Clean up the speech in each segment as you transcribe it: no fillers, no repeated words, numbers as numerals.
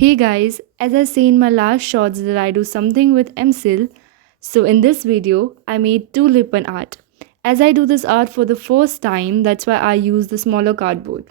Hey guys, as I say in my last shorts that I do something with MSIL, so in this video I made two Lippan art. As I do this art for the first time, that's why I use the smaller cardboard.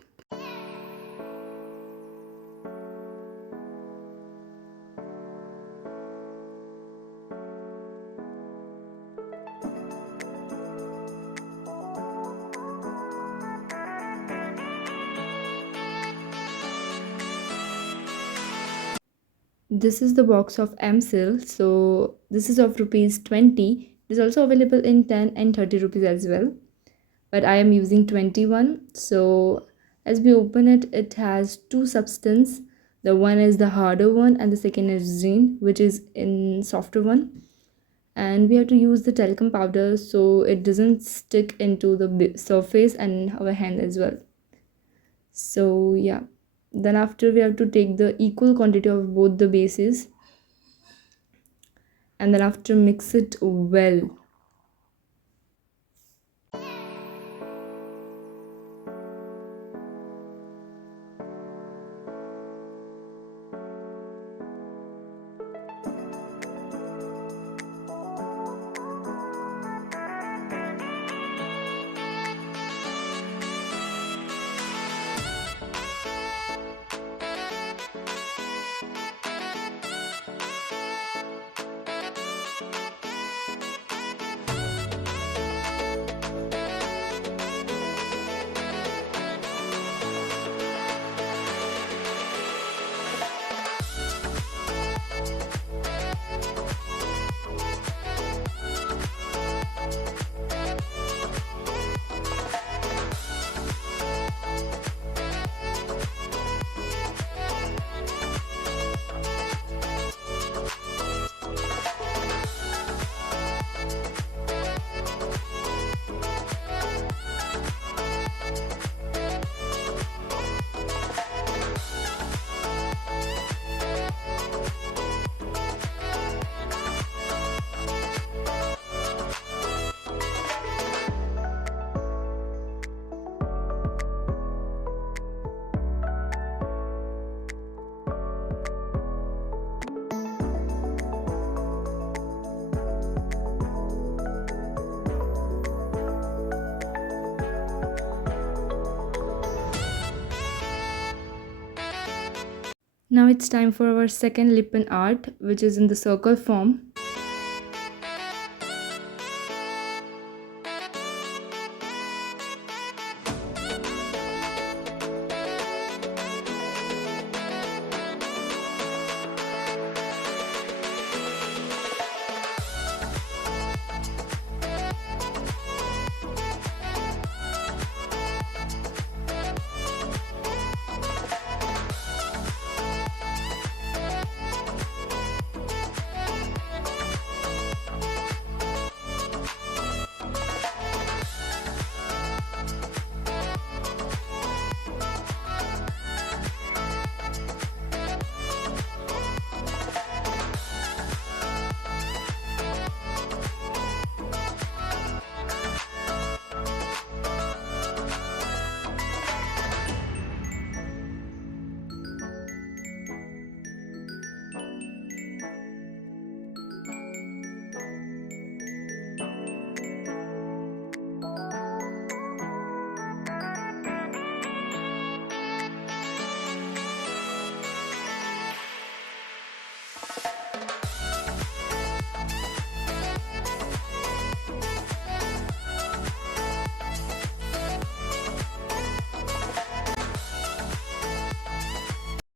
This is the box of MSIL, so this is of rupees 20. It is also available in 10 and 30 rupees as well, but I am using 21. So as we open it, it has two substance. The one is the harder one and the second is resin, which is in softer one. And we have to use the talcum powder so it doesn't stick into the surface and our hand as well. So yeah, then after we have to take the equal quantity of both the bases, and then after mix it well. Now it's time for our second Lippan art, which is in the circle form.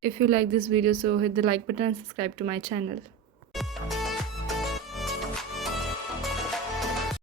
If you like this video, so hit the like button and subscribe to my channel.